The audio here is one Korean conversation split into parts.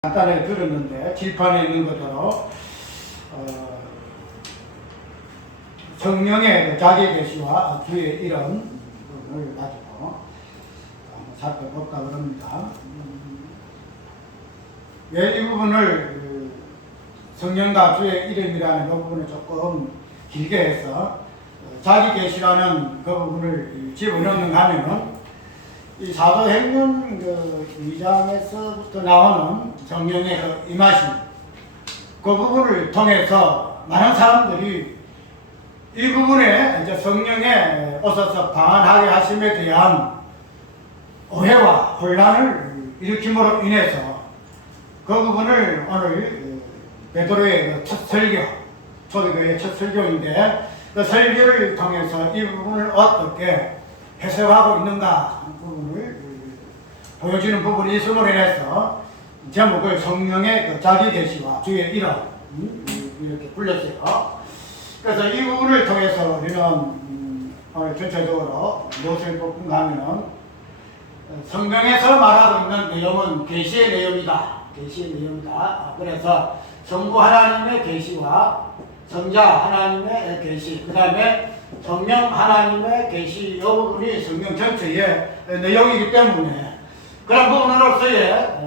간단하게 들었는데 질판에 있는 것대로 성령의 그 자기 계시와 주의 이런 부분을 가지고 한번 살펴볼까 그럽니다. 왜 이 부분을 성령과 주의 이름이라는 그 부분을 조금 길게 해서 자기 계시라는 그 부분을 집어넣는가 하면은 이 사도행전 그 2장에서부터 나오는 성령의 그 임하심 그 부분을 통해서 많은 사람들이 이 부분에 이제 성령의 오셔서 방한하게 하심에 대한 오해와 혼란을 일으킴으로 인해서 그 부분을 오늘 베드로의 첫 설교, 초대교회의 첫 설교인데 그 설교를 통해서 이 부분을 어떻게 해석하고 있는가 하는 부분을 보여주는 부분이 있음으로 인해서 제목을 성령의 그 자기 계시와 주의 이름 이렇게 불렀어요. 그래서 이 부분을 통해서 우리는 오늘 전체적으로 무엇을 볼까 하면은 성경에서 말하고 있는 내용은 계시의 내용이다. 계시의 내용이다. 그래서 성부 하나님의 계시와 성자 하나님의 계시, 그 다음에 성령 하나님의 계시 이 부분이 성경 전체의 내용이기 때문에 그런 부분으로서의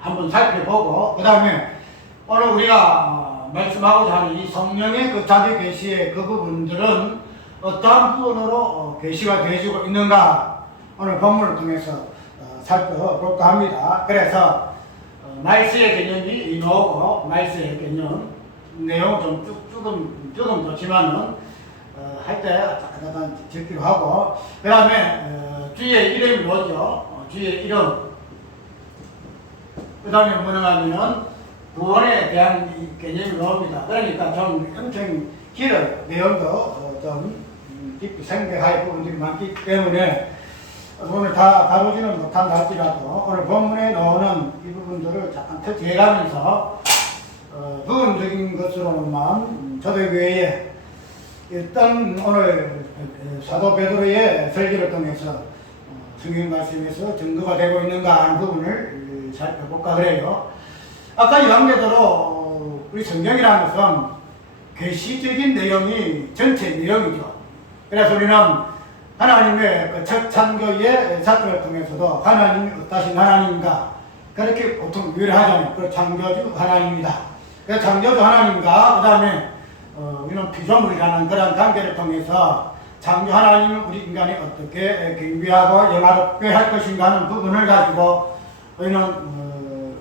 한번 살펴보고 그 다음에 오늘 우리가 말씀하고자 하는 이 성령의 그 자기 계시의 그 부분들은 어떠한 부분으로 계시가 되어지고 있는가 오늘 본문을 통해서 살펴볼까 합니다. 그래서 말세의 개념이 나오고 말세의 개념 내용 좀 조금 좋지만은 할 때 잠깐 적기로 하고 그 다음에 주의 이름이 뭐죠? 주의 이름 그 다음에 뭐냐 하면은 구원에 대한 개념이 나옵니다. 그러니까 좀 엄청 길어요. 내용도 좀 깊이 생각할 부분들이 많기 때문에 오늘 다 다루지는 못한다 할지라도 오늘 본문에 나오는 이 부분들을 잠깐 터치해가면서 부분적인 것으로만 초대교회에 일단 오늘 사도 베드로의 설교를 통해서 성경 말씀에서 증거가 되고 있는가 하는 부분을 살펴볼까 그래요. 아까 이한 대로 우리 성경이라는 것은 계시적인 내용이 전체 내용이죠. 그래서 우리는 하나님의 그 첫 창조의 사건을 통해서도 하나님이 어떠신 하나님인가 그렇게 보통 유래를 하잖아요. 그 창조주 하나님이다. 그 창조주 하나님과 그 다음에 우리는 피조물이라는 그런 관계를 통해서 창조 하나님은 우리 인간이 어떻게 경비하고 영화롭게 할 것인가 하는 부분을 가지고 우리는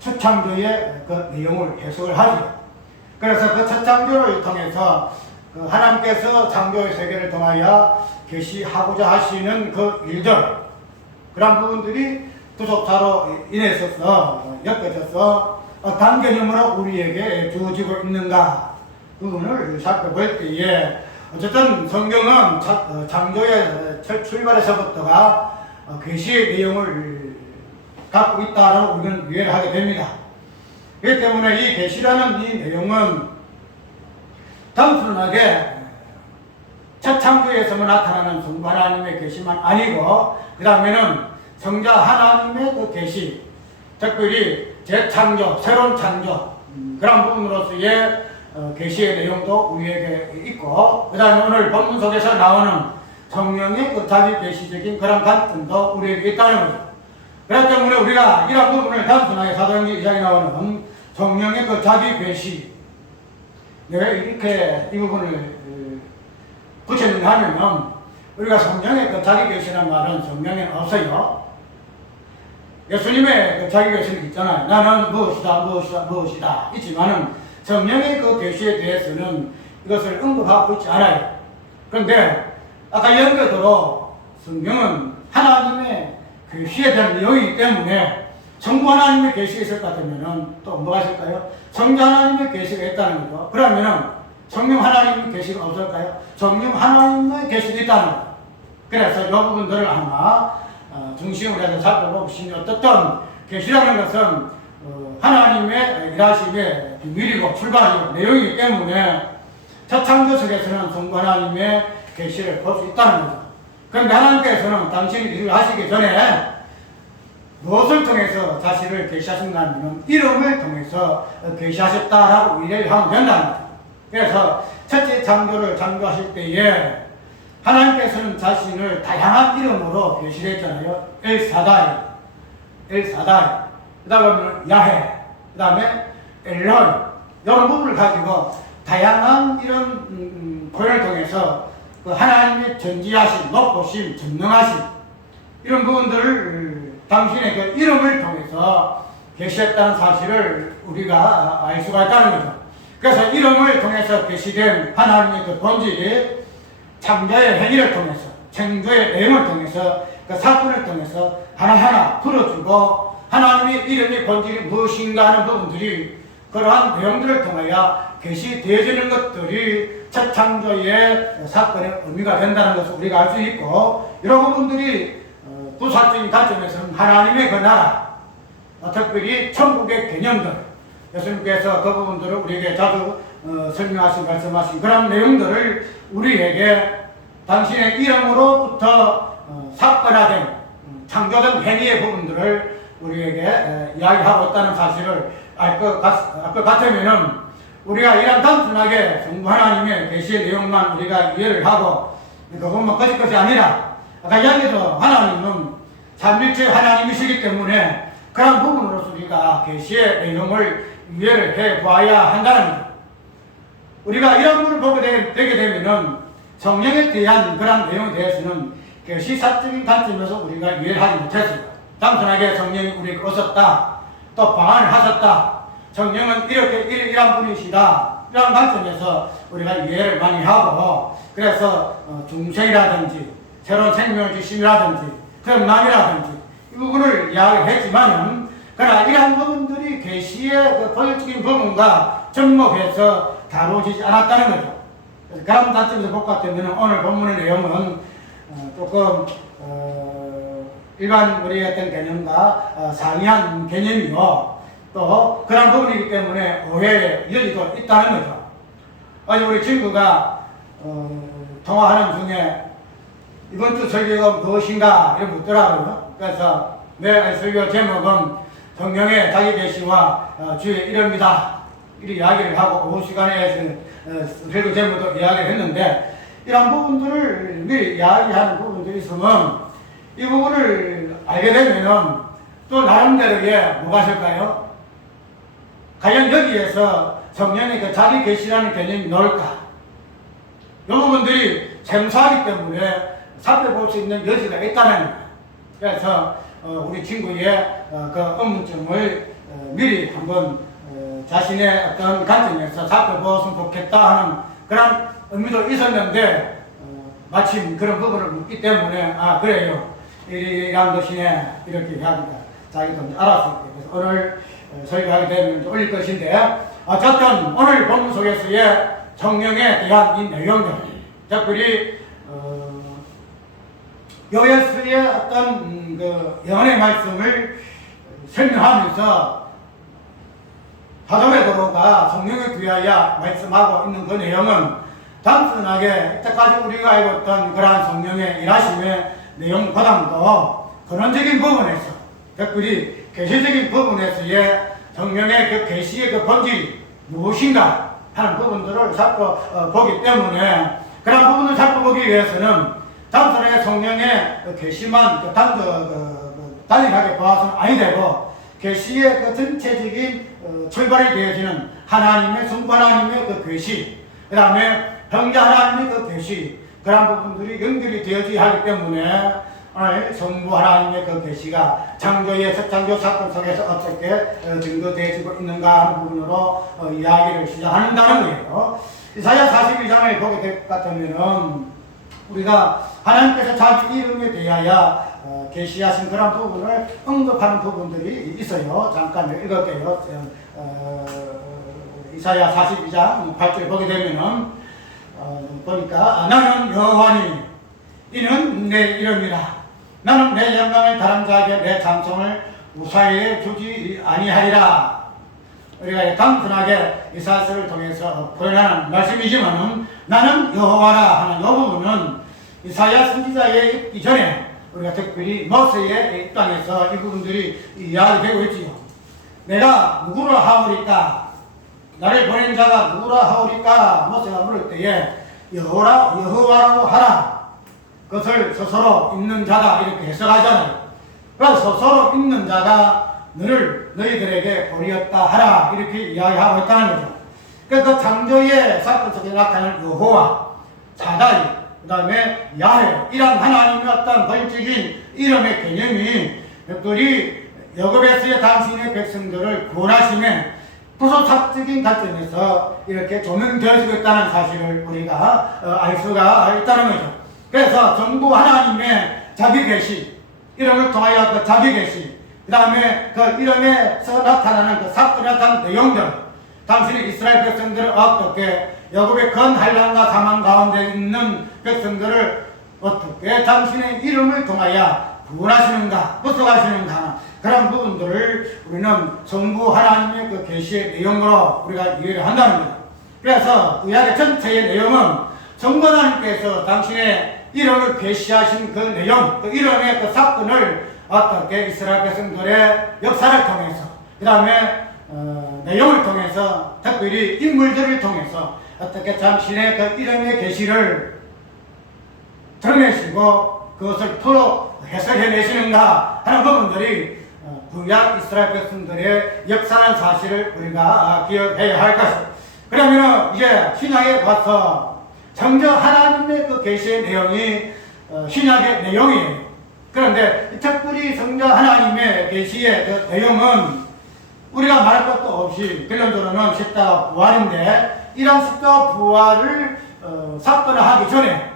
첫 창조의 그 내용을 해석을 하죠. 그래서 그 첫 창조를 통해서 하나님께서 창조의 세계를 통하여 계시하고자 하시는 그 일들 그런 부분들이 구속사로 인해서 엮어져서 어떤 개념으로 우리에게 주어지고 있는가 부분을 살펴볼 때에 어쨌든 성경은 창조의 출발에서부터가 계시의 내용을 갖고 있다라고 우리는 이해를 하게 됩니다. 그렇기 때문에 이 계시라는 이 내용은 단순하게 첫 창조에서만 나타나는 성부 하나님의 계시만 아니고 그 다음에는 성자 하나님의 그 계시 특별히 재창조, 새로운 창조 그런 부분으로서의 계시의 내용도 우리에게 있고 그 다음에 오늘 본문 속에서 나오는 성령의 그 자기 계시적인 그런 관점도 우리에게 있다는 거죠. 그렇기 때문에 우리가 이런 부분을 단순하게 사도행전 2장에 나오는 성령의 그 자기 계시 왜 이렇게 이 부분을 붙였는가 하면은 우리가 성령의 그 자기 계시라는 말은 성령에 없어요. 예수님의 그 자기 계시는 있잖아요. 나는 무엇이다 있지만은 성령의 그 계시에 대해서는 이것을 언급하고 있지 않아요. 그런데 아까 연결대로 성령은 하나님의 계시에 대한 내용이기 때문에 성부 하나님의 계시가 있을 것 같으면은 또 뭐가 있을까요? 성자 하나님의 계시가 있다는 거죠. 그러면은 성령 하나님의 계시가 없을까요? 성령 하나님의 계시가 있다는 거죠. 그래서 이 부분들을 아마 중심으로 해서 살펴보시면 어떻든 계시라는 것은 하나님의 일하심의 비밀이고 출발이고 내용이기 때문에 첫 창조 속에서는 성부 하나님의 계시를 볼 수 있다는 거죠. 그런데 하나님께서는 당신이 일을 하시기 전에 무엇을 통해서 자신을 계시하신가 하면 이름을 통해서 계시하셨다라고 이해를 하면 된답니다. 그래서 첫째 창조를 창조하실 때에 하나님께서는 자신을 다양한 이름으로 계시했잖아요. 엘사다이, 엘사다이, 그 다음에 야해, 그 다음에 엘론, 이런 부분을 가지고 다양한 이런 표현을 통해서 그 하나님의 전지하심, 높으심, 전능하심 이런 부분들을 당신의 그 이름을 통해서 계시했다는 사실을 우리가 알 수가 있다는 거죠. 그래서 이름을 통해서 계시된 하나님의 그 본질이 창조의 행위를 통해서, 창조의 내용을 통해서, 그 사건을 통해서 하나하나 풀어주고 하나님의 이름의 본질이 무엇인가 하는 부분들이 그러한 내용들을 통하여 계시되어지는 것들이 첫 창조의 사건의 의미가 된다는 것을 우리가 알 수 있고, 이런 부분들이 부사적인 관점에서는 하나님의 그 나라, 특별히 천국의 개념들, 예수님께서 그 부분들을 우리에게 자주 설명하신, 말씀하신 그런 내용들을 우리에게 당신의 이름으로부터 사건화된 창조된 행위의 부분들을 우리에게 이야기하고 있다는 사실을 알 것 같으면은 우리가 이런 단순하게 정부 하나님의 계시의 내용만 우리가 이해를 하고 그것만 거짓 것이 아니라 아까 이야기해서 하나님은 삼일체 하나님이시기 때문에 그런 부분으로서 우리가 계시의 내용을 이해를 해 보아야 한다는 것. 우리가 이런 부분을 보게 되게 되면은 성령에 대한 그런 내용에 대해서는 계시사적인 관점에서 우리가 이해를 하지 못했습니다. 단순하게 성령이 우리에게 오셨다, 또 방언을 하셨다, 성령은 이런 분이시다, 이런 관점에서 우리가 이해를 많이 하고, 그래서 중생이라든지 새로운 생명을 주심이라든지 태어남이라든지 이 부분을 이야기했지만은, 그러나 이러한 부분들이 계시의 그 본질적인 부분과 접목해서 다루어지지 않았다는 거죠. 그런 관점에서 볼 것 같으면 오늘 본문의 내용은 조금 일반 우리의 어떤 개념과 상이한 개념이고, 또 그런 부분이기 때문에 오해의 여지도 있다는 거죠. 어제 우리 친구가 통화하는 중에 이번 주 설교가 무엇인가 이렇게 묻더라고요. 그래서 내 설교 제목은 성령의 자기 계시와 주의 이름이다, 이렇게 이야기를 하고 오후 시간에 설교 제목도 이야기를 했는데, 이런 부분들을 미리 이야기하는 부분들이 있으면 이 부분을 알게 되면은 또 나름대로의 뭐가 있을까요? 과연 여기에서 성령의 그 자기 계시라는 개념이 나올까? 이 부분들이 생소하기 때문에 살펴볼 수 있는 여지가 있다는 거예요. 그래서 우리 친구의 그 의문점을 미리 한번 자신의 어떤 관점에서 살펴보았으면 좋겠다 하는 그런 의미도 있었는데, 마침 그런 부분을 묻기 때문에 그래요, 이런 것이네, 이렇게 하기가 자기도 알았을 때, 그래서 오늘 설교하게 되면 올릴 것인데, 어쨌든 오늘 본문 속에서의 성령에 대한 이 내용들, 특별히 요엘서의 어떤 그 예언의 말씀을 설명하면서 사도 베드로가 성령에 대하여 말씀하고 있는 그 내용은 단순하게 이때까지 우리가 알고 있던 그러한 성령의 일하심의 내용보다도 근원적인 부분에서, 특별히 계시적인 부분에서의 성령의 그 계시의 그 본질이 무엇인가 하는 부분들을 살펴보기 때문에, 그런 부분을 살펴보기 위해서는 단순하게 성령의 그 계시만 단순하게 봐서는 아니 되고, 계시의 그 전체적인 출발이 되어지는 하나님의 성부 하나님의 그 계시, 그 다음에 형제 하나님의 그 계시, 그런 부분들이 연결이 되어져야 하기 때문에 오늘 성부 하나님의 그 계시가 창조의 첫 창조 사건 속에서 어떻게 증거되어지고 있는가 하는 부분으로 이야기를 시작한다는 거예요. 이사야 42장을 보게 될 것 같으면은 우리가 하나님께서 자기 이름에 대하여 계시하신 그런 부분을 언급하는 부분들이 있어요. 잠깐 읽을게요. 이사야 42장 8절 보게 되면은 보니까 나는 여호와니 이는 내 이름이라. 나는 내 영광을 다른 자에게 내 찬송을 무사히 주지 아니하리라. 우리가 단순하게 이사야서를 통해서 표현하는 말씀이지만은 나는 여호와라 하는 이 부분은 이사야 선지자의 이전에 우리가 특별히 모세의 입장에서 이 부분들이 이야기되고 있지요. 내가 누구를 하오리까? 나를 보낸 자가 누구라 하오리까? 모세가 물을 때에 여호와라고 하라. 그것을 스스로 있는 자다 이렇게 해석하잖아요. 그래서 스스로 있는 자가 너희들에게 보리었다 하라 이렇게 이야기하고 있다는 거죠. 그래서 창조의 사건 속에 나타나는 여호와, 사다이, 그 다음에 야훼 이런 하나님의 어떤 본질적인 이름의 개념이 특별히 여곱에서의 당신의 백성들을 구원하시면 부소삭적인 관점에서 이렇게 조명되어지고 있다는 사실을 우리가 알 수가 있다는 거죠. 그래서 전부 하나님의 자기 계시, 이름을 통하여 그 자기 계시, 그 다음에 그 이름에서 나타나는 그 사건에 대한 내용들, 당신이 이스라엘 백성들을 어떻게 야곱의 건한란과 사망 가운데 있는 백성들을 어떻게 당신의 이름을 통하여 구원하시는가, 구속하시는가, 그런 부분들을 우리는 전부 하나님의 그 계시의 내용으로 우리가 이해를 한다는 거예요. 그래서 구약의 전체의 내용은 전부 하나님께서 당신의 이름을 계시하신 그 내용, 그 이름의 그 사건을 어떻게 이스라엘 백성들의 역사를 통해서, 그 다음에 내용을 통해서, 특별히 인물들을 통해서 어떻게 당신의 그 이름의 계시를 드러내시고 그것을 풀어 해석해내시는가 하는 부분들이 구약 이스라엘 백성들의 역사라는 사실을 우리가 기억해야 할 것입니다. 그러면 이제 신약에 와서 정저 하나님의 그 계시의 내용이 신약의 내용이에요. 그런데 특별히 성자 하나님의 계시의 그 내용은 우리가 말할 것도 없이 결론적으로는 십자가 부활인데, 이런 십자가 부활을 사건을 하기 전에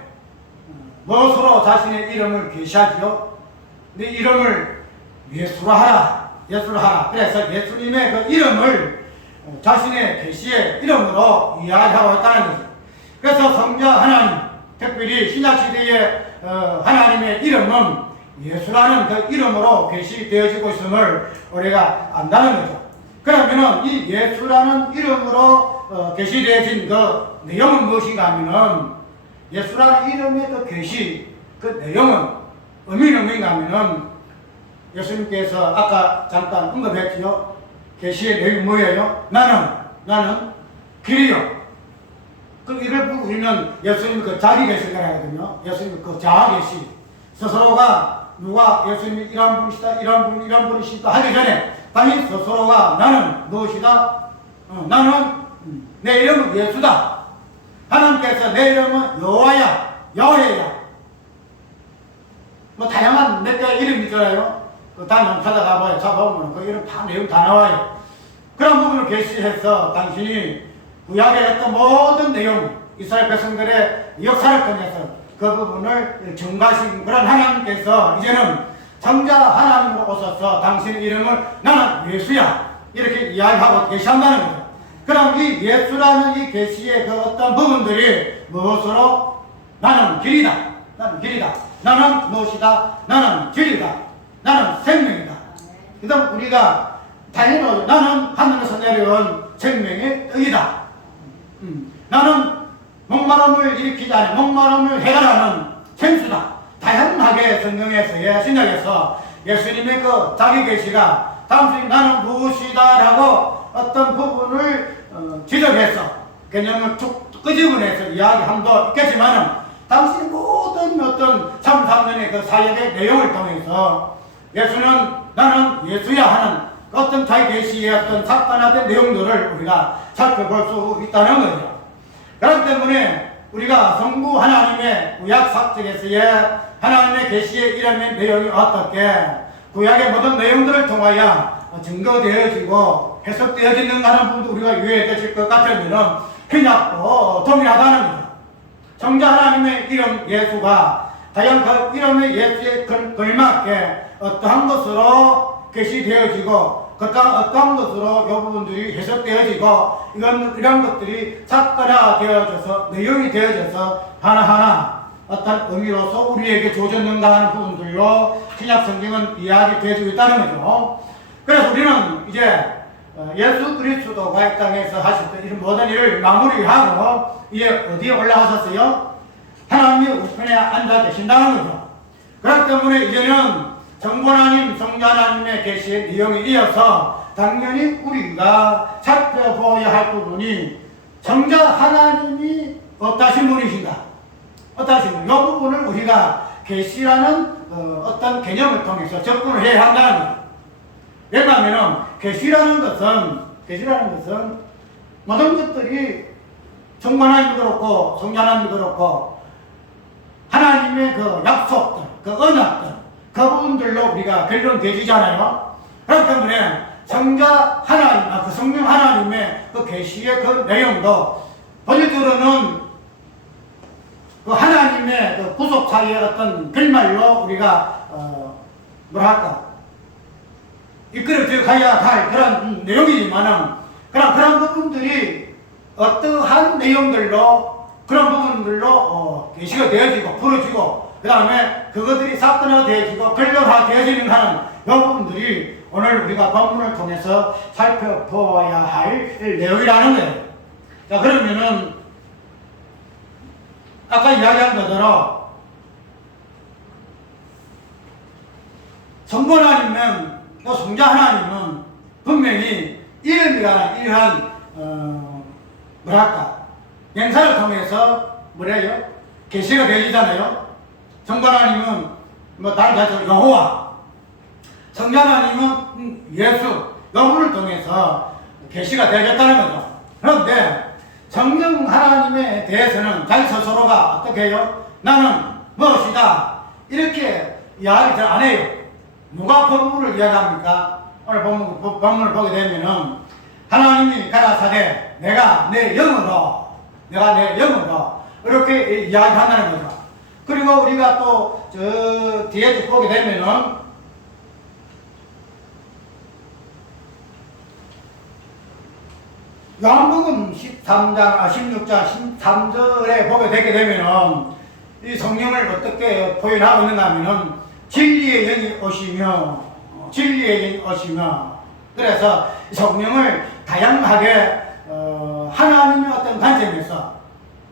무엇으로 자신의 이름을 계시하지요? 네 이름을 예수라 하라, 예수라 하라. 그래서 예수님의 그 이름을 자신의 계시의 이름으로 이야기하고 있다는 거죠. 그래서 성자 하나님, 특별히 신약시대의 하나님의 이름은 예수라는 그 이름으로 계시되어지고 있음을 우리가 안다는 거죠. 그러면은 이 예수라는 이름으로 계시되어진 그 내용은 무엇인가 하면은, 예수라는 이름의 그 계시, 그 내용은 의미는 뭔가 하면은, 예수님께서 아까 잠깐 언급했지요. 계시의 내용이 뭐예요? 나는 길이요. 그럼 이걸 보고 우리는 예수님 그 자기 계시를 하거든요. 예수님 그 자아 계시. 스스로가 누가 예수님이 이런 분이시다, 이런 분이시다 하기 전에 당연히 스스로가 나는 무엇이다? 나는 내 이름은 예수다. 하나님께서 내 이름은 여호와야, 야훼야. 뭐 다양한 몇 개의 이름이 있잖아요. 그 단어 찾아가봐요. 찾아보면 그 이름 다 내용 다 나와요. 그런 부분을 계시해서 당신이 구약의 어떤 모든 내용, 이스라엘 백성들의 역사를 통해서 그 부분을 증가하신 그런 하나님께서 이제는 정자 하나님으로 오셔서 당신의 이름을 나는 예수야 이렇게 이야기하고 계시한다는 거죠. 그럼 이 예수라는 이 계시의 그 어떤 부분들이 무엇으로? 나는 길이다, 나는 길이다, 나는 무엇이다? 나는 진리다, 나는 생명이다. 그 다음 우리가 당연히 나는 하늘에서 내려온 생명의 떡이다. 나는 목마름을 일으키지 않은, 목마름을 해결하는 생수다. 다양하게 성경에서, 신약에서 예수님의 그 자기 계시가 당신이 나는 무엇이다 라고 어떤 부분을 지적해서 개념을 툭 끄집어내서 이야기함도 있겠지만은, 당신이 모든 어떤 3, 3년의 그 사역의 내용을 통해서 예수는 나는 예수야 하는 어떤 자기 계시의 어떤 사건화된 내용들을 우리가 살펴볼 수 있다는 거죠. 그렇기 때문에 우리가 성부 하나님의 구약 삭적에서의 하나님의 계시의 이름의 내용이 어떻게 구약의 모든 내용들을 통하여 증거되어지고 해석되어지는가 하는 부분도 우리가 유해되실 것 같으면 신약도 동일하다는 거죠. 성자 하나님의 이름 예수가 과연 그 이름의 예수에 걸맞게 어떠한 것으로 계시되어지고 어떠한 것으로 이 부분들이 해석되어지고 이런 것들이 사건화되어져서 내용이 되어져서 하나하나 어떤 의미로서 우리에게 주어졌는가 하는 부분들로 신약 성경은 이야기되어지고 있다는 거죠. 그래서 우리는 이제 예수 그리스도가 이 땅에서 하실 때 이런 모든 일을 마무리하고 이제 어디에 올라가셨어요? 하나님의 우편에 앉아 계신다는 거죠. 그렇기 때문에 이제는 성부 하나님, 성자 하나님의 계시의 내용에 이어서 당연히 우리가 살펴보아야 할 부분이 성자 하나님이 어떠신 분이신가? 어떠신 분? 이 부분을 우리가 계시라는 어떤 개념을 통해서 접근을 해야 한다는 거예요. 왜냐하면 계시라는 것은 모든 것들이 성부 하나님도 그렇고 성자 하나님도 그렇고 하나님의 그 약속들, 그 언약들, 그 부분들로 우리가 결론되지잖아요. 그렇기 때문에 성자 하나님, 그 성령 하나님의 그 계시의 그 내용도 본질적으로는 그 하나님의 그 구속사의 어떤 결말로 우리가 이끌어져 가야 할 그런 내용이지만은 그런 부분들이 어떠한 내용들로 그런 부분들로 계시가 되어지고 풀어지고 그 다음에 그것들이 사건화 되어지고 결론화 되어지는 하는 이 부분들이 오늘 우리가 본문을 통해서 살펴보아야 할 내용이라는 거예요. 자, 그러면은 아까 이야기한 것대로 성부 하나님은 또 성자 하나님은 분명히 이름이라는 이러한 행사를 통해서 계시가 되어지잖아요. 성부 하나님은 다른 자체로 여호와, 성자 하나님은 예수, 여호를 통해서 계시가 되어졌다는 거죠. 그런데 성령 하나님에 대해서는 자기 스스로가 어떻게 해요? 나는 무엇이다 이렇게 이야기를 잘 안 해요. 누가 그 부분을 이야기합니까? 오늘 본문을 보게 되면은 하나님이 가라사대 내가 내 영으로 이렇게 이야기한다는 거죠. 그리고 우리가 또 저 뒤에 보게 되면은 요한복음 16장 13절에 보게 되게 되면은 이 성령을 어떻게 표현하고 있는가 하면은 진리의 영이 오시며 그래서 성령을 다양하게 하나님의 어떤 관점에서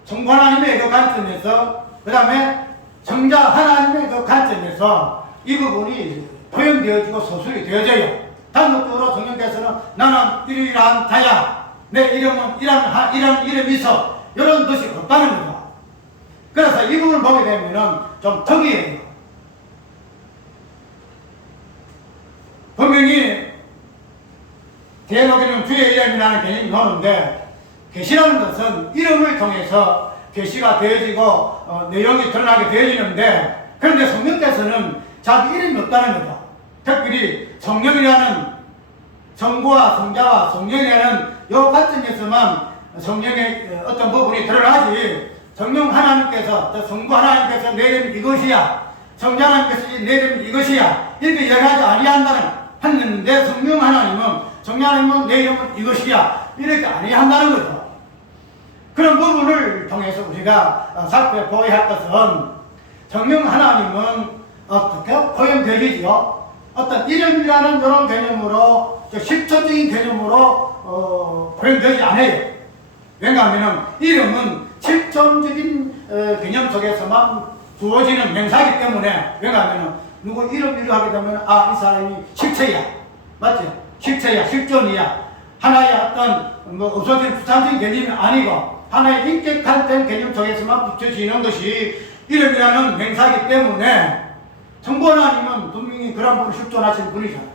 성부 하나님의 그 관점에서 그 다음에 성자 하나님의 그 관점에서 이 부분이 표현되어지고 서술이 되어져요. 단독적으로 성령께서는 나는 이러이러한 자야, 내 이름은 이런 이름이 있어, 이런 뜻이 없다는 거죠. 그래서 이 부분을 보게 되면은 좀 특이해요. 분명히 대놓기는 주의 이름이라는 개념이 나오는데 계시라는 것은 이름을 통해서 계시가 되어지고 내용이 드러나게 되어지는데 그런데 성령께서는 자기 이름이 없다는 거죠. 특별히 성령이라는 성부와 성자와 성령이라는 이 관점에서만 성령의 어떤 부분이 드러나지 성령 하나님께서 성부 하나님께서 내 이름이 이것이야, 성자 하나님께서 내 이름이 이것이야 이렇게 이야기하지 아니한다는 성령 하나님은 내 이름은 이것이야 이렇게 아니한다는 거죠. 그런 부분을 통해서 우리가 살펴보아야 할 것은 성령 하나님은 어떻게 표현되지요? 어떤 이름이라는 이런 개념으로 실천적인 개념으로 표현되지 않아요. 왜냐하면 이름은 실천적인 개념 속에서만 주어지는 명사이기 때문에 왜냐하면 누구 이름으로 하게 되면 이 사람이 실체야, 맞죠? 실존이야. 하나의 어떤 없어진 부산적인 개념이 아니고 하나의 인격화된 개념 속에서만 붙여지는 것이 이름이라는 명사이기 때문에 성부 하나님은 분명히 그런 부분을 실존하신 분이잖아요.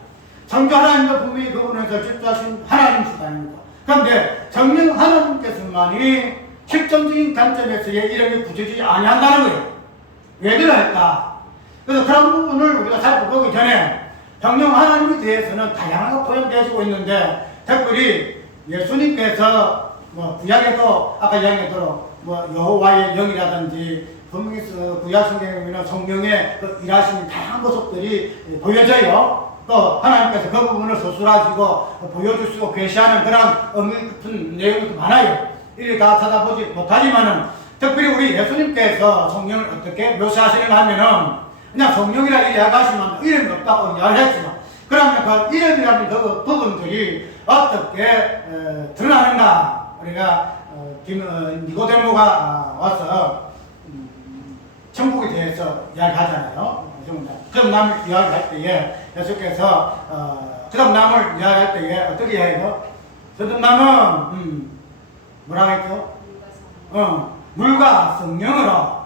성자 하나님도 분명히 그 부분에서 실존하신 하나님이시다는 거. 그런데 성령 하나님께서만이 실존적인 관점에서의 이름이 붙여지지 아니한다는 거예요. 왜 그럴까? 그래서 그런 부분을 우리가 살펴보기 전에 성령 하나님에 대해서는 다양하게 표현되어지고 있는데 특별히 예수님께서 구약에도 아까 이야기했던 여호와의 영이라든지 분명히 구약 성경에는 성령의 일하시는 다양한 모습들이 보여져요. 또 하나님께서 그 부분을 서술하시고 보여주시고 계시하는 그런 의미 깊은 내용도 많아요. 이를 다 찾아보지 못하지만은 특별히 우리 예수님께서 성령을 어떻게 묘사하시는가 하면은 그냥 성령이라 이야기하시면 이름이 없다고 이야기했지만 그러면 그 이름이라는 그 부분들이 어떻게 드러나는가 우리가 니고데모가 와서 천국에 대해서 이야기하잖아요. 거듭남을 이야기할 때에 예수께서 거듭남을 이야기할 때에 어떻게 해야 해요? 거듭남은 뭐라고 했죠? 물과 성령으로.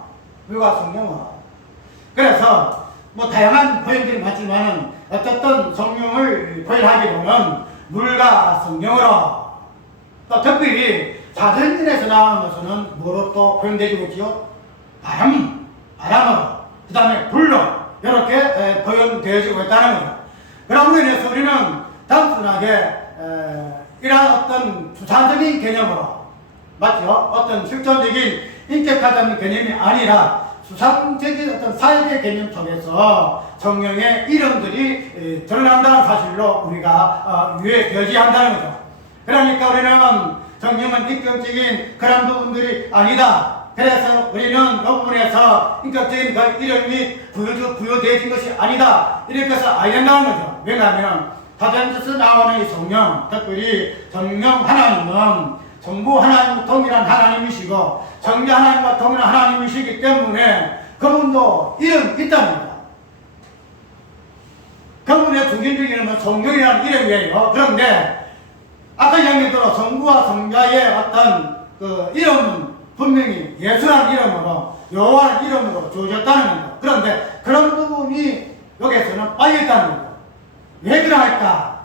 그래서 뭐 다양한 표현들이 많지만은 어쨌든 성령을 표현하기로는 물과 성령으로, 또 특별히 사도행전에서 나오는 것은 뭐로 또 표현되고 있지요? 바람으로, 그 다음에 불로 이렇게 표현되어지고 있다는 거죠. 그러므로 인해서 우리는 단순하게 이러한 어떤 추상적인 개념으로, 맞죠? 어떤 실존적인 인격화된 개념이 아니라 수상적인 어떤 사회의 개념 속에서 성령의 이름들이 드러난다는 사실로 우리가 유해되어져야 한다는 거죠. 그러니까 우리는 성령은 인격적인 그런 부분들이 아니다. 그래서 우리는 그 부분에서 인격적인 그 이름이 부여되어진 것이 아니다. 이렇게 해서 알야 된다는 거죠. 왜냐하면 사도행전에서 나오는 이 성령, 특별히 성령 하나님은 성부 하나님과 동일한 하나님이시고 성자 하나님과 동일한 하나님이시기 때문에 그분도 이름이 있다는 겁니다. 그분의 중심적인 이름은 성령이라는 이름이에요. 그런데 아까 이야기대로 성부와 성자의 어떤 그 이름은 분명히 예수라는 이름으로, 여호와라는 이름으로 주어졌다는 겁니다. 그런데 그런 부분이 여기에서는 빠져있다는 거죠. 왜 그러할까?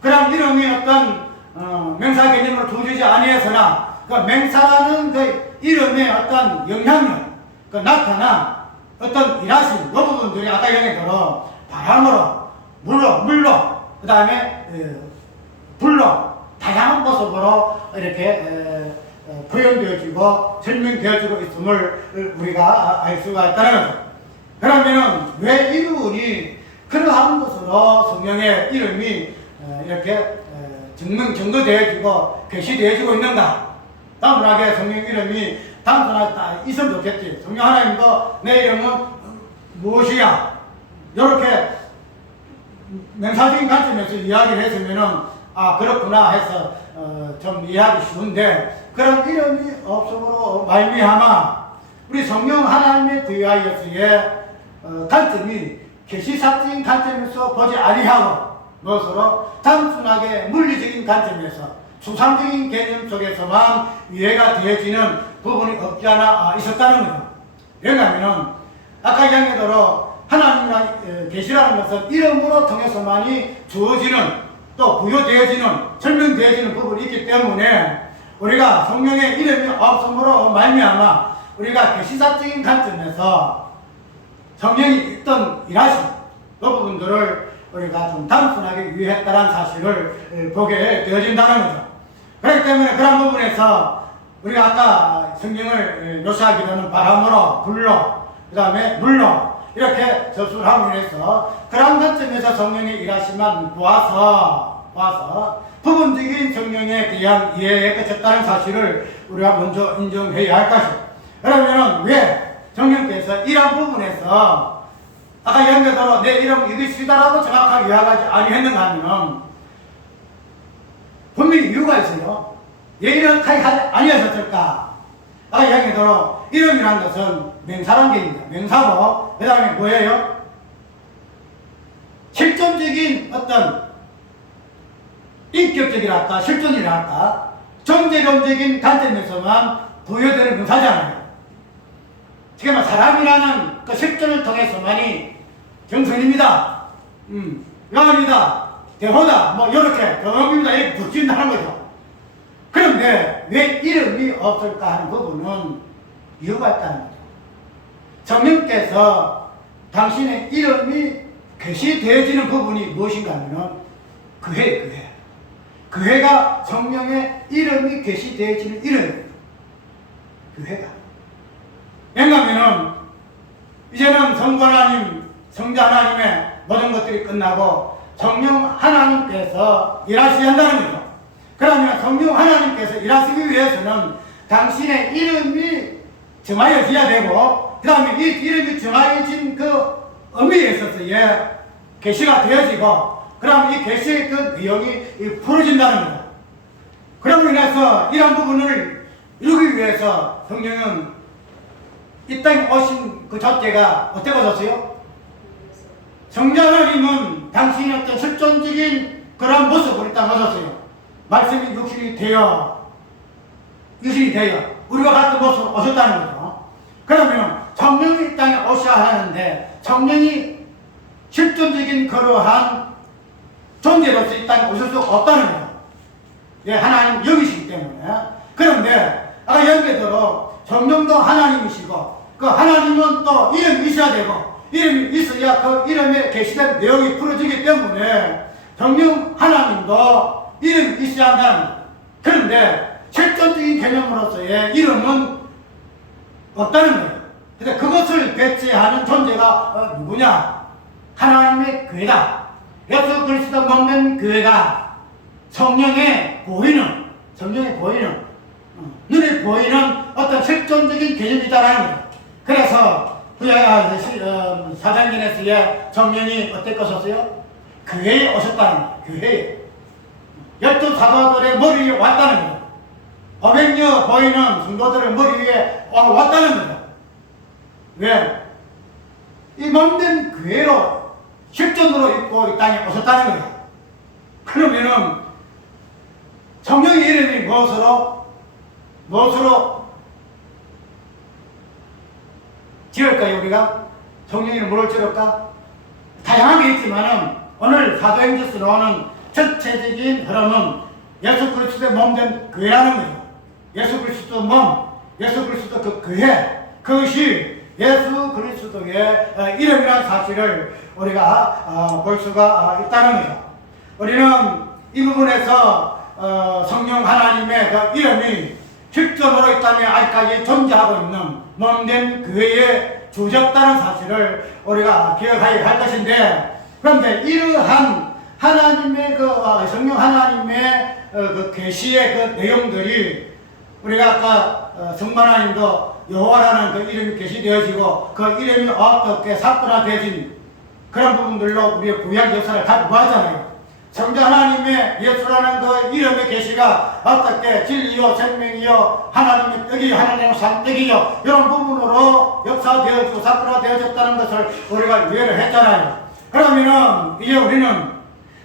그런 이름이 어떤 명사 개념으로 주어지지 아니해서나 그 명사라는 그 이름의 어떤 영향력, 그 나타난 어떤 일하심, 그 부분들이 아까 이야기대로 바람으로, 물로, 그 다음에 불로 다양한 모습으로 이렇게 표현되어지고 설명되어지고 있음을 우리가 알 수가 있다는 거죠. 그러면은 왜 이 부분이 그러한 것으로 성령의 이름이 이렇게 증거되어지고 계시되어지고 있는가? 단순하게 성령 이름이 단순하게 딱 있으면 좋겠지. 성령 하나님도 내 이름은 무엇이야? 이렇게 명사적인 관점에서 이야기를 했으면은 그렇구나 해서 좀 이해하기 쉬운데, 그런 이름이 없음으로 말미암아 우리 성령 하나님에 대하여서의 관점이 계시사적인 관점에서 보지 아니하고 무엇으로 단순하게 물리적인 관점에서 추상적인 개념 속에서만 이해가 되어지는 부분이 없지 않아 있었다는 거죠. 왜냐하면 아까 이야기대로 하나님의 계시라는 것은 이름으로 통해서만이 주어지는, 또 부여되어지는, 설명되어지는 부분이 있기 때문에 우리가 성령의 이름이 없음으로 말미암아 우리가 계시사적인 관점에서 성령이 있던 일하신 그 부분들을 우리가 좀 단순하게 유의했다는 사실을 보게 되어진다는 거죠. 그렇기 때문에 그런 부분에서 우리가 아까 성령을 묘사하기로는 바람으로, 불로, 그 다음에 물로 이렇게 접수를 함으로 해서 그런 관점에서 성령의 일하심만 보아서 부분적인 성령에 대한 이해에 그쳤다는 사실을 우리가 먼저 인정해야 할 것이죠. 그러면은 왜 성령께서 이런 부분에서 아까 이야기대로 내 이름 이것이다라고 정확하게 이야기하지 아니했는가 하면 분명히 이유가 있어요. 왜 이렇게 아니었을까? 아까 이야기대로 이름이라는 것은 명사란 개입니다. 명사고 그 다음에 뭐예요? 실존적인 어떤 인격적이랄까 실존이랄까 존재론적인 관점에서만 부여되는 명사잖아요. 지금 사람이라는 그 실존을 통해서만이 정선입니다. 영원이다. 대호다. 뭐 이렇게 경험입니다. 이렇게 붙인다는 거죠. 그런데 왜 이름이 없을까 하는 부분은 이유가 있다는 거죠. 성령께서 당신의 이름이 계시되어지는 부분이 무엇인가 하면 그회예요. 그회가 성령의 이름이 계시되어지는 이름이에요. 그회가. 왜냐하면 이제는 성부 하나님, 성자 하나님의 모든 것들이 끝나고 성령 하나님께서 일하셔야 한다는 거죠. 그러면 성령 하나님께서 일하시기 위해서는 당신의 이름이 정하여져야 되고, 그 다음에 이 이름이 정하여진 그 의미에 있어서 계시가 되어지고, 그러면 이 계시의 그 내용이 풀어진다는 거죠. 그럼으로 인해서 이런 부분을 이루기 위해서 성령은 이 땅에 오신 그 자체가 어떻게 오셨어요? 성자 하나님은 당신의 어떤 실존적인 그런 모습을 딱 가졌어요. 말씀이 육신이 되어 우리가 같은 모습으로 오셨다는 거죠. 그러면 성령이 이 땅에 오셔야 하는데 성령이 실존적인 그러한 존재로서 이 땅에 오실 수 없다는 거죠. 예, 하나님 영이시기 때문에. 그런데 아까 연계대로 성령도 하나님이시고 그 하나님은 또 이름이 있어야 되고 이름이 있어야 그 이름에 계시된 내용이 풀어지기 때문에 성령 하나님도 이름이 있어야 한다는 거예요. 그런데 실존적인 개념으로서의 이름은 없다는 거예요. 근데 그것을 배치하는 존재가 누구냐? 하나님의 교회다. 예수 그리스도 먹는 교회가 성령에 보이는 눈에 보이는 어떤 실존적인 개념이다라는 거죠. 그래서 사장전에서의 성령이 어떻게 오셨어요? 교회에 오셨다는 거예요. 교회에. 12사도들의 머리 위에 왔다는 거예요. 500여 보이는 성도들의 머리 위에 왔다는 거예요. 왜? 이 몸된 교회로 실존으로 있고 이 땅에 오셨다는 거예요. 그러면은 성령의 이름이 무엇으로 지을까요? 우리가 성령 이름 뭐를 지을까? 다양한 게 있지만은 오늘 사도행전에서 나오는 전체적인 흐름은 예수 그리스도의 몸된 교회라는 거죠. 예수 그리스도 몸, 예수 그리스도 그 교회, 그것이 예수 그리스도의 이름이라는 사실을 우리가 볼 수가 있다는 거죠. 우리는 이 부분에서 성령 하나님의 그 이름이 실존으로 이 땅에 아직까지 존재하고 있는 몸된 교회에 주셨다는 사실을 우리가 기억해야 할 것인데, 그런데 이러한 하나님의 성령 하나님의 그 계시의 그 내용들이 우리가 아까 성만 하나님도 여호와라는 그 이름이 계시되어지고 그 이름이 어떻게 사건화되어진 그런 부분들로 우리의 구약 역사를 다 보았잖아요. 성자 하나님의 예수라는 그 이름의 계시가 어떻게 진리요 생명이요 하나님의 떡이요 하나님의 산떡이요 이런 부분으로 역사되어지고 사건화되어졌다는 것을 우리가 이해를 했잖아요. 그러면은 이제 우리는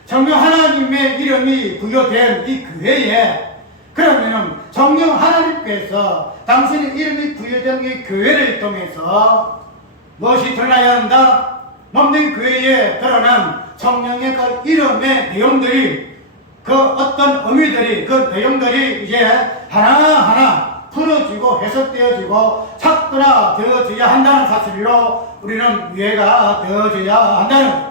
성령 하나님의 이름이 부여된 이 교회에, 그러면은 성령 하나님께서 당신의 이름이 부여된 이 교회를 통해서 무엇이 드러나야 한다? 몸된 교회에 드러난 성령의 그 이름의 내용들이, 그 어떤 의미들이, 그 내용들이 이제 하나하나 풀어지고 해석되어지고 착분화되어져야 한다는 사실로 우리는 이해가 되어져야 한다는 거예요.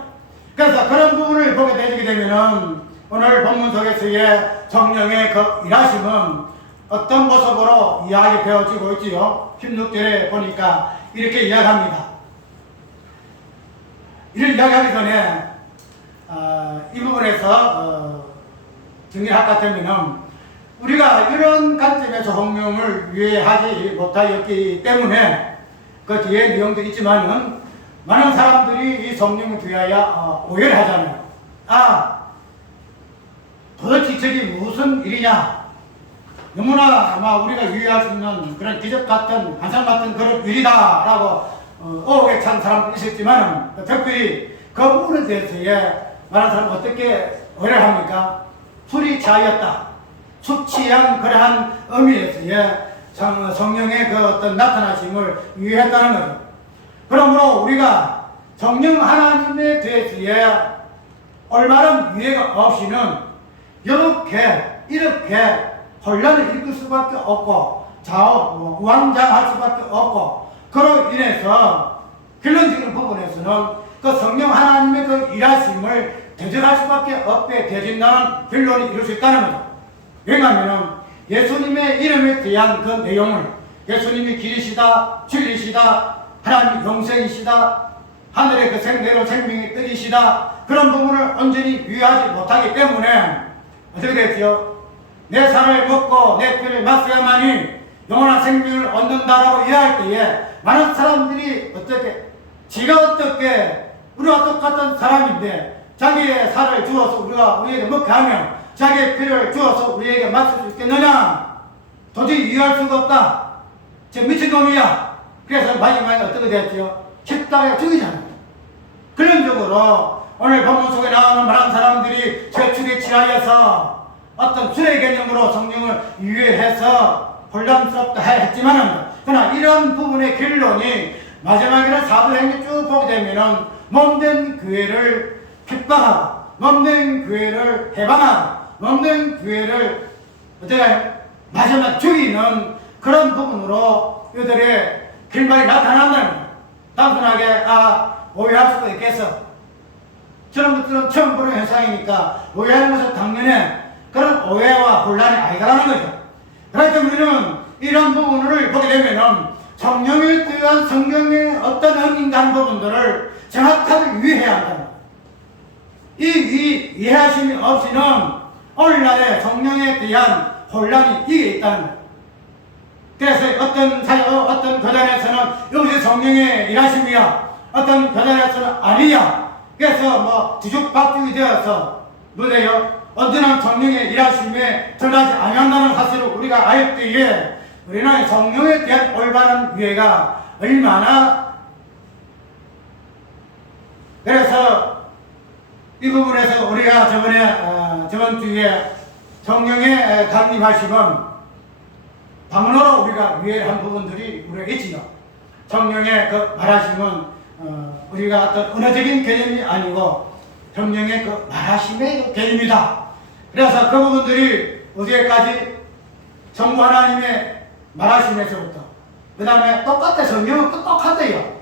그래서 그런 부분을 보게 되게 되면은 오늘 본문 속에서의 성령의 그 일하심은 어떤 모습으로 이야기되어지고 있지요? 16절에 보니까 이렇게 이야기합니다. 이를 이야기하기 전에 이 부분에서 정리할 것 같으면 우리가 이런 관점에서 성령을 이해하지 못하였기 때문에 그 뒤에 내용도 있지만은 많은 사람들이 이 성령을 위하여 오해를 하잖아요. 도대체 저게 무슨 일이냐? 너무나 아마 우리가 이해할 수 있는 그런 기적 같은, 환상 같은 그런 일이다라고 오해에 찬 사람도 있었지만, 특별히 그 부분에 대해서 많은 사람은 어떻게 오해를 합니까? 술이 차였다. 술 취한 그러한 의미에서의 성령의 그 어떤 나타나심을 이해했다는 거죠. 그러므로 우리가 성령 하나님에 대해서의 올바른 이해가 없이는 이렇게 혼란을 일으킬 수밖에 없고 우왕좌왕할 수밖에 없고, 그로 인해서 결론적인 부분에서는 그 성령 하나님의 그 일하심을 대적할 수밖에 없게 되어진다는 결론이 이룰 수 있다는 거죠. 왜냐하면 예수님의 이름에 대한 그 내용을, 예수님이 길이시다, 진리시다, 하나님 영생이시다, 하늘의 그 생대로 생명의 떡이시다, 그런 부분을 온전히 이해하지 못하기 때문에 어떻게 됐죠? 내 살을 먹고 내 피를 마셔야만이 영원한 생명을 얻는다라고 이해할 때에 많은 사람들이 우리가 똑같은 사람인데 자기의 살을 주어서 우리에게 먹게 하면 자기의 피를 주어서 우리에게 마실 수 있겠느냐? 도저히 이해할 수가 없다. 저 미친놈이야. 그래서 마지막에 어떻게 됐죠? 십자가에 죽이잖아요. 근원적으로 오늘 본문 속에 나오는 많은 사람들이 저축에 취하여서 어떤 수의 개념으로 성경을 유예해서 혼란스럽다 했지만은, 그러나 이런 부분의 결론이 마지막에는 사도행전 쭉 보게 되면은 몸된 교회를 핍박하고, 몸된 교회를 해방하고, 몸된 교회를 어떻게 마지막 죽이는 그런 부분으로 이들의 결말이 나타난다는 거예요. 단순하게 오해할 수도 있겠어. 저런 것들은 처음 보는 현상이니까 오해하는 것은 당연히 그런 오해와 혼란이 아니다라는 거죠. 그렇기 때문에 이런 부분을 보게 되면은 성령에 대한 성경의 어떤 의미인가 하는 부분들을 정확하게 이해해야 한다. 이 이해하심이 없이는 오늘날의 성령에 대한 혼란이 이게 있다는 거예요. 그래서 어떤 사역, 어떤 교단에서는 여기서 성령의 일하심이야, 어떤 교단에서는 아니야. 그래서 뭐 뒤죽박죽이 되어서 뭐래요? 언제나 성령의 일하심에 드러나지 아니한다는 사실을 우리가 알 때에 우리는 성령에 대한 올바른 이해가 얼마나, 그래서 이 부분에서 우리가 저번 주에 성령의 강림하심은 방언으로 우리가 이해를 한 부분들이 우리가 있지요. 성령의 그 말하심은 우리가 어떤 언어적인 개념이 아니고 성령의 그 말하심의 개념이다. 그래서 그 부분들이 어디에까지 성부 하나님의 말하심에서부터, 그 다음에 똑같아. 성령은 똑같아요.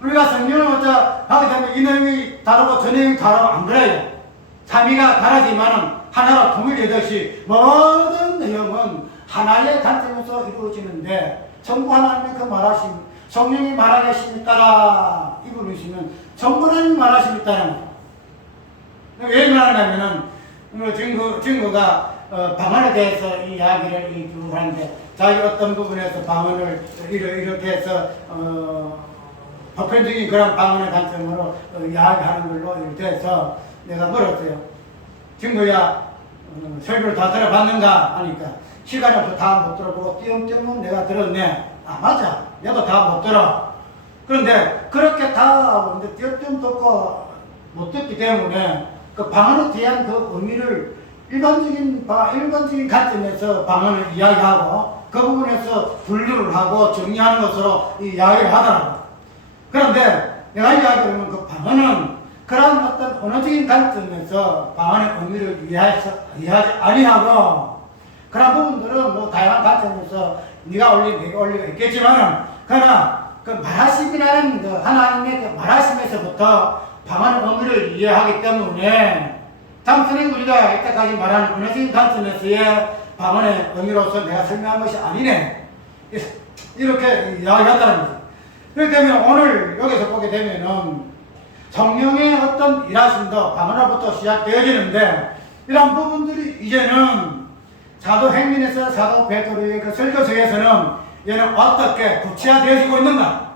우리가 성령을 먼저 하게 되면 이 내용이 다르고 저 내용이 다르고 안 그래요. 삼위가 다르지만은 하나로 통일되듯이 모든 내용은 하나의 관점에서 이루어지는데, 성부 하나님의 그 말하심, 성령이 말하심에 따라 이 부분이시면 성부 하나님이 말하심에 따라. 왜 말하냐면은 증거가 방언에 대해서 이 이야기를 쭉 하는데, 자기 어떤 부분에서 방언을 이렇게 해서 보편적인 그런 방언의 관점으로 이야기하는 걸로 이렇게 해서 내가 물었어요. 증거야 설교를 다 들어봤는가 하니까 시간이 없어 다 못 들어보고 띄엄띄엄은 내가 들었네. 맞아, 내가 다 못 들어. 그런데 그렇게 다 띄엄띄엄 듣고 못 듣기 때문에 그 방언에 대한 그 의미를 일반적인 관점에서 방언을 이야기하고 그 부분에서 분류를 하고 정리하는 것으로 이야기를 하더라고. 그런데 내가 이야기하면 그 방언은 그런 어떤 언어적인 관점에서 방언의 의미를 이해하지 아니하고, 그런 부분들은 뭐 다양한 관점에서 네가 올리고 내가 올리고 있겠지만은, 그러나 그 말하심이라는 그 하나님의 그 말하심에서부터 방언의 의미를 이해하기 때문에 단순히 우리가 이때까지 말하는 언어적인 관점에서의 방언의 의미로서 내가 설명한 것이 아니네, 이렇게 이야기한다는 거죠. 그렇기 때문에 오늘 여기서 보게 되면은 성령의 어떤 일하심도 방언으로부터 시작되어지는데, 이런 부분들이 이제는 사도행전에서 사도 베드로의 그 설교서에서는 얘는 어떻게 구체화되어지고 있는가?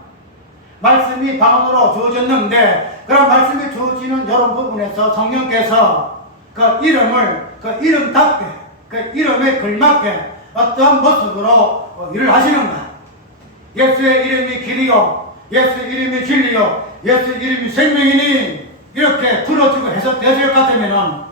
말씀이 방언으로 주어졌는데, 그런 말씀이 주어지는 이런 부분에서 성령께서 그 이름을 그 이름답게, 그 이름에 걸맞게 어떤 모습으로 일을 하시는가? 예수의 이름이 길이요, 예수의 이름이 진리요, 예수의 이름이 생명이니, 이렇게 풀어지고 해석되어질 것 같으면은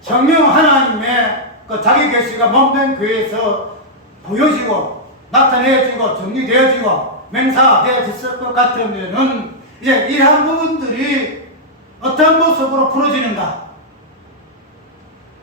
성령 하나님의 그 자기 계시가 몸된 교회에서 보여지고 나타내지고 정리되어지고 맹사되어졌을 것 같으면은 이제 이러한 부분들이 어떤 모습으로 풀어지는가,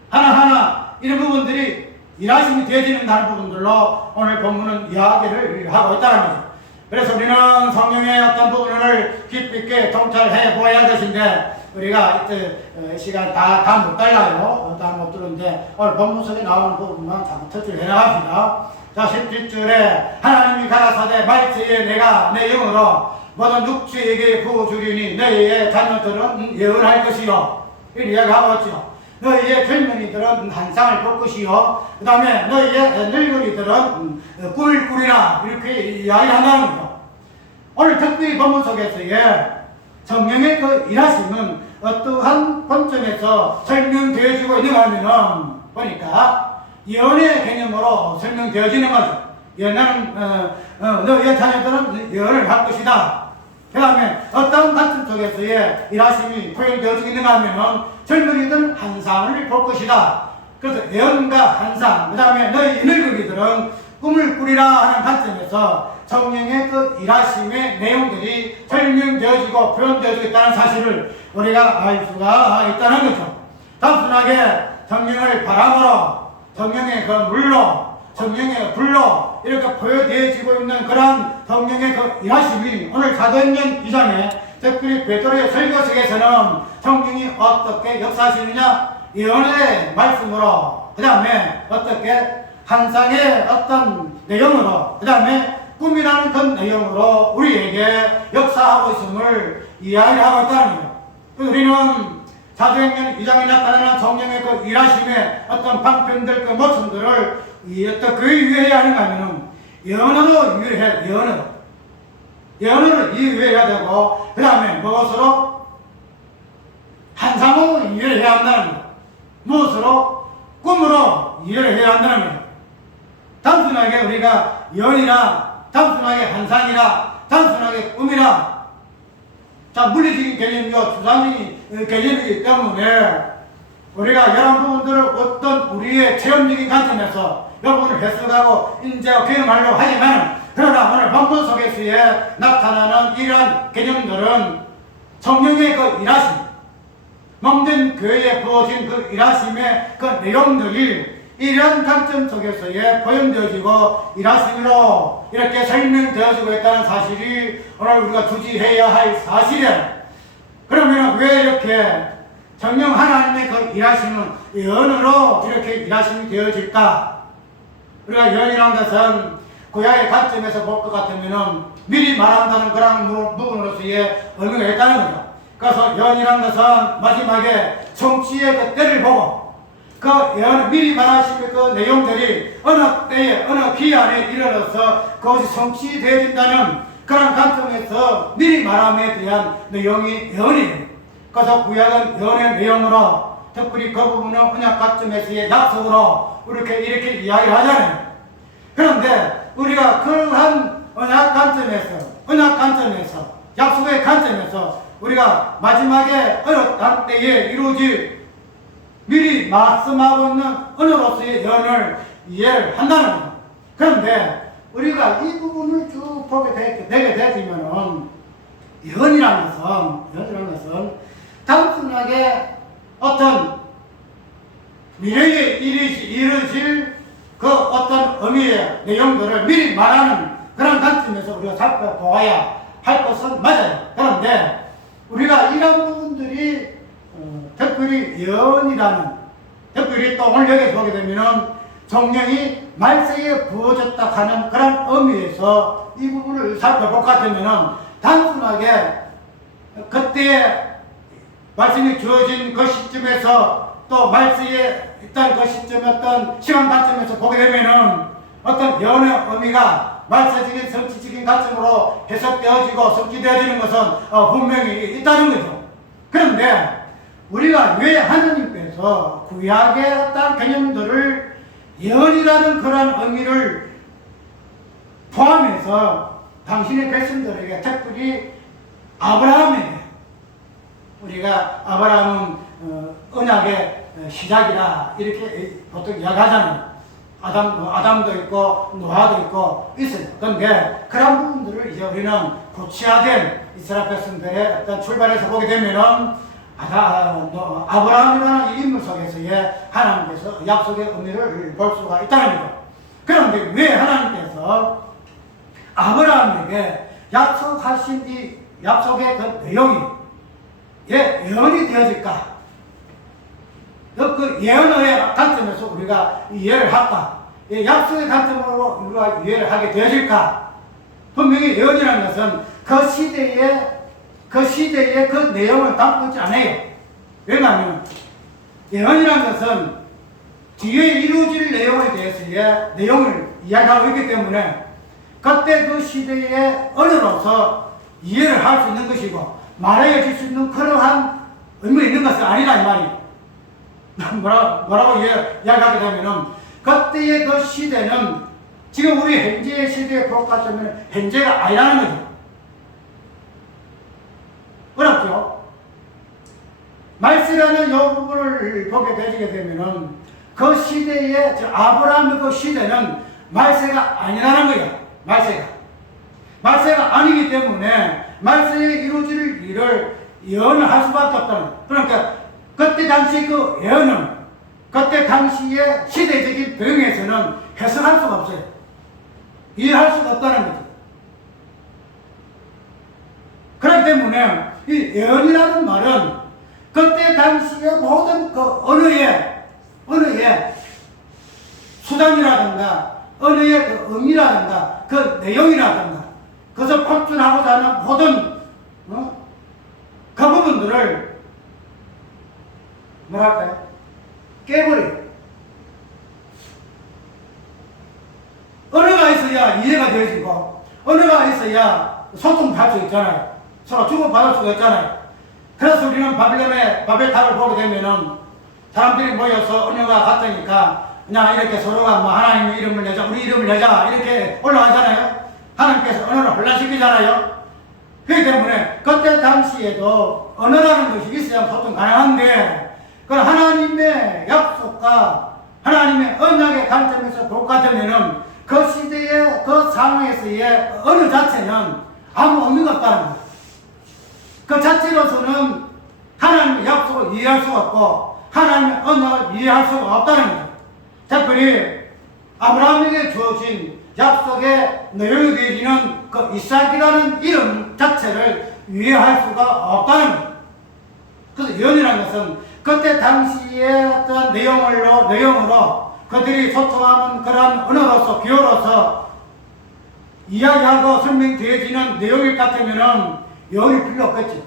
하나하나 이런 부분들이 일하심이 되어지는 다른 부분들로 오늘 본문은 이야기를 하고 있다는 거죠. 그래서 우리는 성령의 어떤 부분을 깊이 있게 통찰해 보아야 할 것인데, 우리가 이때 시간 다 못 달라요. 다 못 들었는데 오늘 본문 속에 나오는 부분만 자꾸 터치를 해나갑니다. 자, 17절에 하나님이 가라사대 말지에 내가 내 영으로 모든 육체에게 부어주리니 너희의 자녀들은 예언할 것이요, 이렇게 이야기하고 있죠. 너희의 젊은이들은 한상을 볼 것이요, 그 다음에 너희의 늙은이들은 꿀을 꾸리라, 이렇게 이야기한다는 거죠. 오늘 특별히 본문 속에서의 성령의 그 일하심은 어떠한 관점에서 설명되어지고 있는가 하면은 보니까 예언의 개념으로 설명되어지는 거죠. 예언은 너희의 자녀들은 예언을 할 것이다. 그 다음에 어떤 관점 속에서의 일하심이 표현되어지고 있는가 하면은 젊은이들은 환상을 볼 것이다. 그래서 예언과 환상, 그 다음에 너희 늙은이들은 꿈을 꾸리라 하는 관점에서 성령의 그 일하심의 내용들이 설명되어지고 표현되어지고 있다는 사실을 우리가 알 수가 있다는 거죠. 단순하게 성령을 바람으로, 성령의 그 물로, 성령의 불로 이렇게 보여되어지고 있는 그런 성령의 그 일하심이 오늘 사도행전 2장에 특별히 베드로의 설교 속에서는 성령이 어떻게 역사하시느냐, 예언의 말씀으로, 그 다음에 어떻게 환상의 어떤 내용으로, 그 다음에 꿈이라는 그 내용으로 우리에게 역사하고 있음을 이야기하고 있다는 거예요. 우리는 사도행전 2장에 나타나는 성령의 그 일하심의 어떤 방편들, 그 모습들을 어떻게 이해해야 하는가 하면은 예언으로 이해해야, 예언으로 이해해야 되고, 그 다음에 무엇으로? 환상으로 이해해야 한다는 거예요. 무엇으로? 꿈으로 이해를 해야 한다는 거예요. 단순하게 우리가 예언이나, 단순하게 환상이나, 단순하게 꿈이나, 자, 물리적인 개념이고 추상적인 개념이기 때문에 우리가 이런 부분들을 어떤 우리의 체험적인 관점에서 여러분을 해석하고 인지하고 경험하려고 하지만, 그러나 오늘 본문 속에서의 나타나는 이러한 개념들은 성령의 그 일하심, 몸된 교회에 부어진 그 일하심의 그 내용들이 이러한 관점 속에서의 표현되어지고 일하심으로 이렇게 설명되어지고 있다는 사실이 오늘 우리가 주지해야 할 사실이에요. 그러면 왜 이렇게 성령 하나님의 그 일하심은 예언으로 이렇게 일하심이 되어질까? 우리가 예언이라는 것은 구약의 관점에서 볼 것 같으면 미리 말한다는 그런 부분으로서의 의미가 있다는 거죠. 그래서 예언이라는 것은 마지막에 성취의 그 때를 보고 그 예언, 미리 말하신 그 내용들이 어느 때에, 어느 기한에 이르러서 그것이 성취되어진다는 그런 관점에서 미리 말함에 대한 내용이 예언이에요. 그래서 구약은 예언의 내용으로, 특별히 그 부분은 언약 관점에서의 약속으로 이렇게 이야기를 하잖아요. 그런데 우리가 그러한 언약 관점에서, 약속의 관점에서 우리가 마지막에 어느 때에 이루어질 미리 말씀하고 있는 언어로서의 예언을 이해를 한다는 겁니다. 그런데 우리가 이 부분을 쭉 보게 되게 되면은 예언이라는 것은 단순하게 어떤 미래에 이루어질 그 어떤 의미의 내용들을 미리 말하는 그런 관점에서 우리가 살펴보아야 할 것은 맞아요. 그런데 우리가 이런 부분들이 특별히 예언이라는, 특별히 또 오늘 여기서 보게 되면은 성령이 말세에 부어졌다 하는 그런 의미에서 이 부분을 살펴볼 것 같으면은 단순하게 그때 말씀이 주어진 그 시점에서 또 말세에 있다는 그 시점 어떤 시간 관점에서 보게 되면은 어떤 예언의 의미가 말세적인 성취적인 관점으로 해석되어지고 성취되어지는 것은 분명히 있다는 거죠. 그런데 우리가 왜 하나님께서 구약의 어떤 개념들을 예언이라는 그런 의미를 포함해서 당신의 백성들에게, 특별히 아브라함에게, 우리가 아브라함은 언약의 시작이라 이렇게 보통 이야기하잖아요. 아담도 있고 노아도 있고 있어요. 그런데 그런 부분들을 이제 우리는 구체화된 이스라엘 백성들의 어떤 출발에서 보게 되면은 아브라함이라는 이 인물 속에서의 하나님께서 약속의 의미를 볼 수가 있다는 거죠. 그런데 왜 하나님께서 아브라함에게 약속하신 이 약속의 그 내용이 예언이 되어질까? 그 예언의 관점에서 우리가 이해를 할까? 약속의 관점으로 우리가 이해를 하게 되어질까? 분명히 예언이라는 것은 그 시대의 그 내용을 담고 있지 않아요. 왜냐하면 예언이라는 것은 뒤에 이루어질 내용에 대해서의 내용을 이야기하고 있기 때문에 그때 그 시대의 언어로서 이해를 할 수 있는 것이고 말해 줄 수 있는 그러한 의미가 있는 것은 아니다 이 말이에요. 뭐라고 이야기하게 되면은 그때의 그 시대는 지금 우리 현재의 시대에 볼까 하면 현재가 아니라는 거죠. 어렵죠. 말세라는 이 부분을 보게 되게 되면은 그 시대의, 아브라함의 그 시대는 말세가 아니라는 거야. 말세가 아니기 때문에 말세에 이루어질 일을 예언을 할 수밖에 없다는 거야. 그러니까 그때 당시 그 예언은 그때 당시의 시대적인 배경에서는 해석할 수가 없어요. 이해할 수가 없다는 거죠. 그렇기 때문에 이 예언이라는 말은 그때 당시의 모든 그 언어의 수단이라든가 언어의 그 의미라든가 그 내용이라든가 그것을 확준하고자 하는 모든 그 부분들을 뭐랄까요? 깨버려요. 언어가 있어야 이해가 되어지고 언어가 있어야 소통할 수 있잖아요. 서로 주고받을 수가 있잖아요. 그래서 우리는 바벨탑을 보게 되면은 사람들이 모여서 언어가 같으니까 그냥 이렇게 서로가 뭐 하나님의 이름을 내자, 우리 이름을 내자 이렇게 올라가잖아요. 하나님께서 언어를 혼란시키잖아요. 그렇기 때문에 그때 당시에도 언어라는 것이 있어야 소통 가능한데 그 하나님의 약속과 하나님의 언약의 관점에서 볼 것 같으면은 그 시대의 그 상황에서의 언어 자체는 아무 의미가 없다는 거예요. 그 자체로서는 하나님의 약속을 이해할 수가 없고 하나님의 언약을 이해할 수가 없다는 거죠. 특별히 아브라함에게 주어진 약속의 내용이 되어지는 그 이삭이라는 이름 자체를 이해할 수가 없다는 거죠. 그래서 예언이라는 것은 그때 당시의 어떤 내용으로 그들이 소통하는 그런 언어로서 비유로서 이야기하고 설명되어지는 내용일 같으면은 예언이 필요 없겠죠.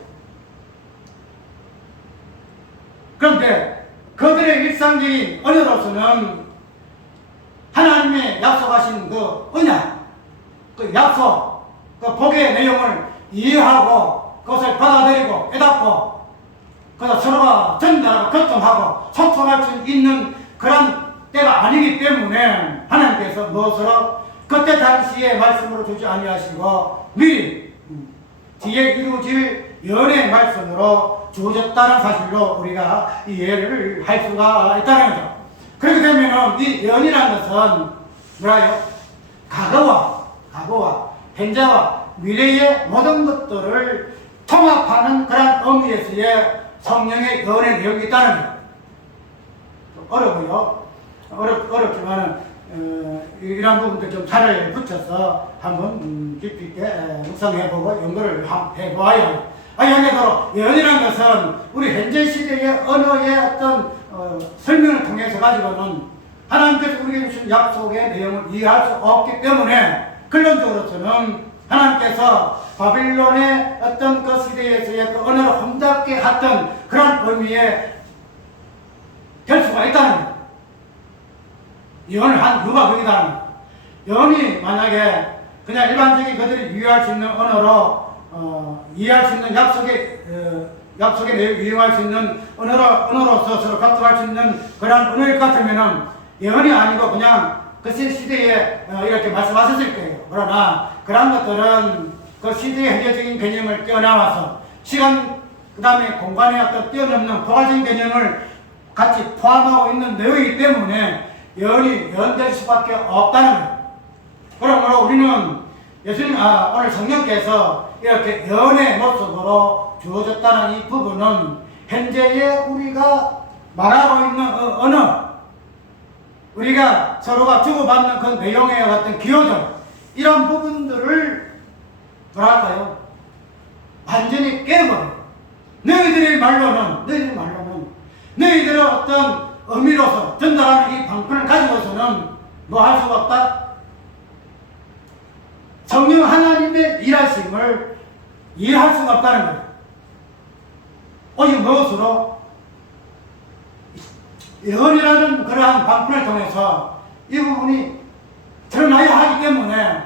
그런데 그들의 일상적인 언어로서는 하나님의 약속하신 그 언약, 그 약속, 그 복의 내용을 이해하고 그것을 받아들이고 깨닫고 그래서 서로가 전달하고 교통하고 소통할 수 있는 그런 때가 아니기 때문에 하나님께서 무엇으로 그때 당시에 말씀으로 주지 아니하시고 미리 뒤에 이루어질 예언의 말씀으로 주어졌다는 사실로 우리가 이해를 할 수가 있다는 거죠. 그렇게 되면 이 예언이라는 것은 뭐라요? 과거와 현재와 미래의 모든 것들을 통합하는 그런 의미에서의 성령의 예언의 내용이 있다는 거예요. 어려워요. 어렵지만 이런 부분들 좀 차를 붙여서 한번 깊이 있게 묵상해보고 연구를 해보아요. 여기서 예언이라는 것은 우리 현재 시대의 언어의 어떤 설명을 통해서 가지고는 하나님께서 우리에게 주신 약속의 내용을 이해할 수 없기 때문에 근본적으로서는 하나님께서 바빌론의 어떤 그 시대에서의 그 언어를 혼잡게 했던 그런 의미에 될 수가 있다는 거예요. 예언을 한 이유가 거기다는 거예요. 예언이 만약에 그냥 일반적인 그들이 이해할 수 있는 언어로 이해할 수 있는 약속의 내용을 이용할 수 있는 언어로서 서로 교통할 수 있는 그런 언어일 것 같으면은 예언이 아니고 그냥 그 시대에 이렇게 말씀하셨을 거예요. 그러나 그런 것들은 그 시대의 현재적인 개념을 뛰어넘어서 시간 그 다음에 공간의 어떤 뛰어넘는 포괄적인 개념을 같이 포함하고 있는 내용이기 때문에 예언이 예언될 수밖에 없다는 거예요. 그러므로 우리는 오늘 성령께서 이렇게 예언의 모습으로 주어졌다는 이 부분은 현재의 우리가 말하고 있는 언어, 우리가 서로가 주고받는 그 내용의 같은 기호들, 이런 부분들을 뭐랄까요? 완전히 깨버려요. 너희들의 말로는 너희들의 어떤 의미로서 전달하는 이 방편을 가지고서는 뭐 할 수가 없다? 성령 하나님의 일하심을 이해할 수가 없다는 거예요. 오직 무엇으로? 예언이라는 그러한 방편을 통해서 이 부분이 드러나야 하기 때문에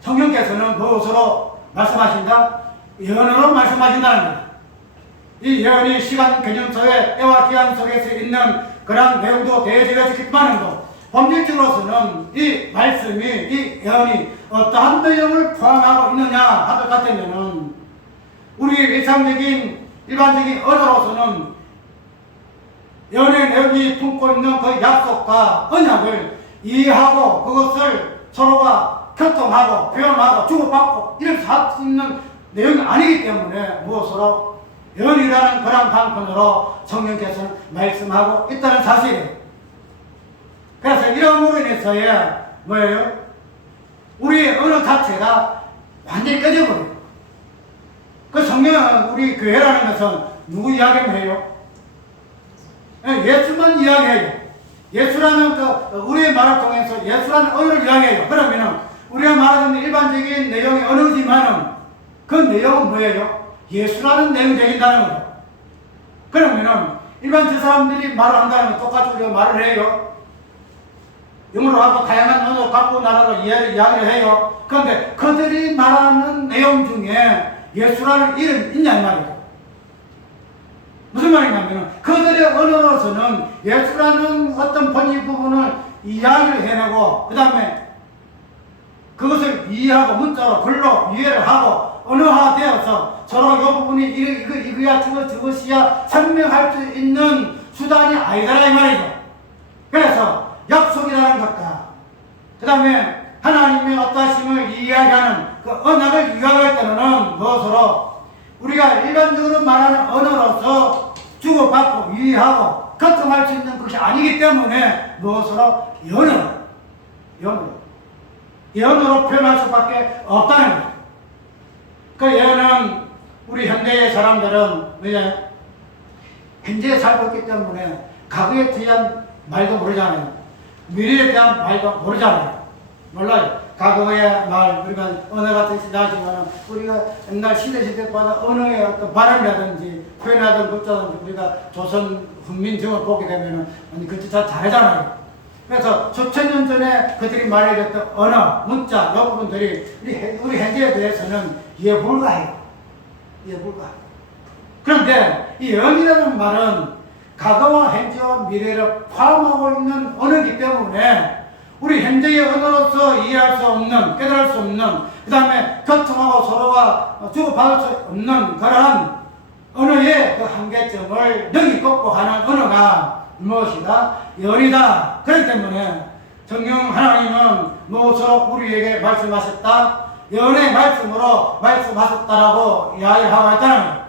성령께서는 무엇으로 말씀하신다? 예언으로 말씀하신다는 거예요. 이 예언이 시간 개념 속에 때와 기한 속에서 있는 그런 내용도 되어지겠지만도 본질적으로서는 이 말씀이, 이 예언이 어떠한 내용을 포함하고 있느냐 하것 같으면은 우리 일상적인 일반적인 언어로서는 연애 내용이 품고 있는 그 약속과 언약을 이해하고 그것을 서로가 교통하고 표현하고 주고받고 이렇게 할 수 있는 내용이 아니기 때문에 무엇으로 연이라는 그런 방편으로 성령께서는 말씀하고 있다는 사실이에요. 그래서 이러므로 인해서야 뭐예요? 우리의 언어 자체가 완전히 꺼져버려요. 그 성령은 우리 교회라는 것은 누구 이야기만 해요? 예수만 이야기해요. 예수라는 우리의 말을 통해서 예수라는 언어를 이야기해요. 그러면은 우리가 말하는 일반적인 내용이 언어지만은 그 내용은 뭐예요? 예수라는 내용이 되긴다는 거죠. 그러면은 일반 저 사람들이 말을 한다는 건 똑같이 우리가 말을 해요. 영어로 하고 다양한 언어를 갖고 나라로 이야기를 해요. 그런데 그들이 말하는 내용 중에 예수라는 이름이 있냐 이 말이죠. 무슨 말이냐면 그들의 언어로서는 예수라는 어떤 본질 부분을 이야기를 해내고 그 다음에 그것을 이해하고 문자로 글로 이해를 하고 언어화되어서 서로 이 부분이 이거야 저것이야 설명할 수 있는 수단이 아니더라 이 말이죠. 그래서 약속이라는 것과 그 다음에 하나님의 어떠하심을 이야기하는 그 언어를 이야기할 때는 무엇으로 우리가 일반적으로 말하는 언어로서 주고받고 이해하고 교통할 수 있는 것이 아니기 때문에 무엇으로 예언으로 표현할 수밖에 없다는 거예요. 그 예언은 우리 현대의 사람들은 왜 현재에 살고 있기 때문에 과거에 대한 말도 모르잖아요. 미래에 대한 말도 모르잖아요. 몰라요. 과거의 말, 우리가 언어 같은 것이 나지만 우리가 옛날 시대마다 언어의 어떤 발음이라든지 표현하던 것자든지 우리가 조선 훈민정을 보게 되면은 그것도 다 잘하잖아요. 그래서 수천 년 전에 그들이 말해줬던 언어, 문자, 이 부분들이 우리 현재에 대해서는 이해 불가해요. 그런데 이 언이라는 말은 과거와 현재와 미래를 포함하고 있는 언어이기 때문에 우리 현재의 언어로서 이해할 수 없는, 깨달을 수 없는, 그 다음에 교통하고 서로가 주고받을 수 없는 그러한 언어의 그 한계점을 능히 극복하는 언어가 무엇이다? 연이다. 그렇기 때문에 성령 하나님은 무엇으로 우리에게 말씀하셨다? 연의 말씀으로 말씀하셨다라고 이야기하고 있다는 거예요.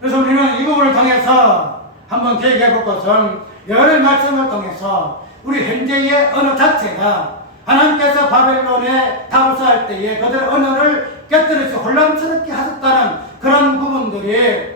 그래서 우리는 이 부분을 통해서 한번 기억해 볼 것은 연의 말씀을 통해서 우리 현재의 언어 자체가 하나님께서 바벨론에 타국사할 때에 그들의 언어를 깨뜨려서 혼란스럽게 하셨다는 그런 부분들이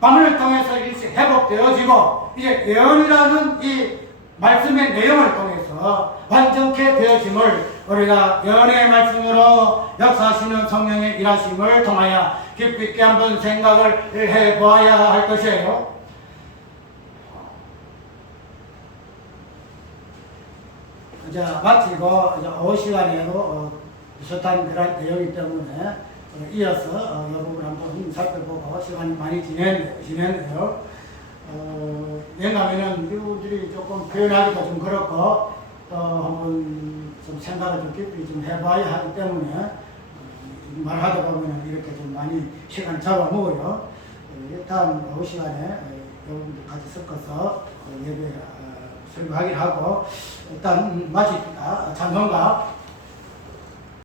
방언을 통해서 일시 회복되어지고 이제 예언이라는 이 말씀의 내용을 통해서 완전케 되어짐을 우리가 예언의 말씀으로 역사하시는 성령의 일하심을 통하여 깊이 있게 한번 생각을 해보아야 할 것이에요. 자, 마치고 이제 오후 시간에도 비슷한 그런 내용이기 때문에 이어서 이 부분 한번 살펴보고 시간이 많이 지냈네요. 왜냐하면 이분들이 조금 표현하기도 좀 그렇고 한번 좀 생각을 좀 깊이 좀 해봐야 하기 때문에 말하다 보면 이렇게 좀 많이 시간 잡아먹어요. 일단 오후 시간에 여러분들 같이 섞어서 예배 설교하기를 하고 일단 마칩니다. 찬송가